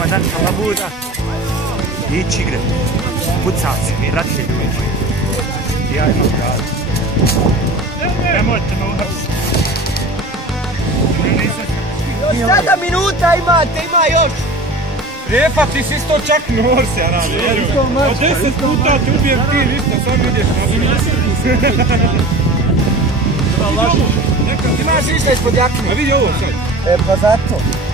komandant Labuda. Ići igre. Pucao se, brate. Ja imam pravo. Nemojte me uhapsiti. 7 minuta imate, ima još. Refa, ti si isto čak norse, radi. Od 10 puta ti ubijem ti, ništa, sad ideš na Imaš ništa ispod jakne. A vidi ovo sad. Pa zato.